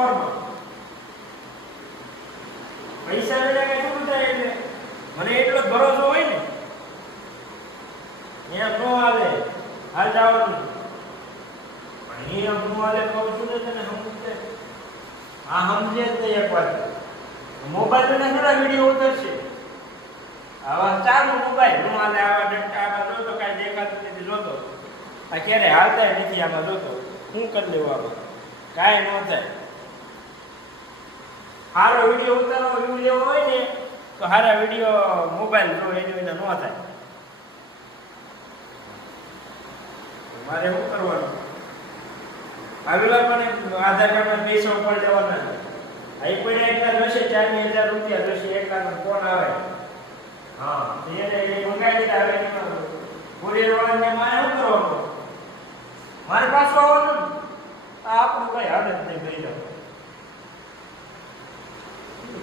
પાવરમાં પૈસા વેલા કઈ શું થાય એટલે મને એટલો જ ભરોસો હોય ને અહીંયા નો હાલે હાલ જવાનું અહીંયા નો હાલે કહું છું ને તને સમજે આ સમજે જ નહીં એક વાત મોબાઈલ ને થોડા વિડીયો ઉતરશે આવા ચાલુ મોબાઈલ નો હાલે આવા ડંકા આમાં જોતો કાંઈ દેખાતું નથી જોતો આ ક્યારે હાલતા નથી આમાં જોતો શું કરી લેવું આમાં કાંઈ ન થાય સારો વિડીયો ઉતારવો વિડીયો હોય ને તો સારા વિડીયો મોબાઈલ જો એની વિના ન થાય મારે શું કરવાનું આવેલા મને આધાર કાર્ડમાં પૈસા ઉપર દેવાના અહીં પડ્યા એટલા જોશે 4,000 રૂપિયા જોશે એક ફોન આવે હા એને મંગાવી દીધા હવે કુરિયર વાળાને મારે શું કરવાનું મારે પાછું આવવાનું આ આપણું કઈ હાલત નહીં કરી જાવ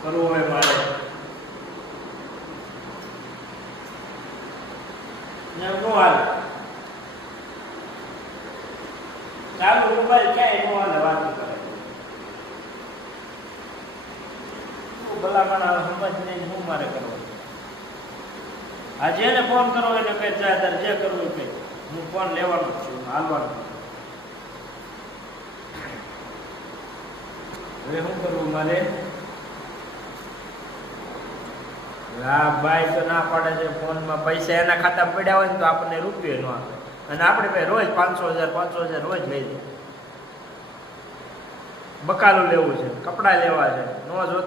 કરવું હોય મારે નો હાલ ચાલુ મોબાઈલ ક્યાંય નો હાલે વાત કરે ભલામણ સમજ નહીં શું મારે કરવાનું આ જેને ફોન કરો એને કઈ તારે જે કરવું કઈ હું ફોન લેવાનો જ છું હાલવાનો હવે શું કરવું મારે આ ભાઈ તો ના પાડે છે ફોનમાં પૈસા એના ખાતામાં પડ્યા હોય ને તો આપણને રૂપિયો ન આપે અને આપણે ભાઈ રોજ 500,000 રોજ લઈ જાય બકાલું લેવું છે કપડાં લેવા છે નો જો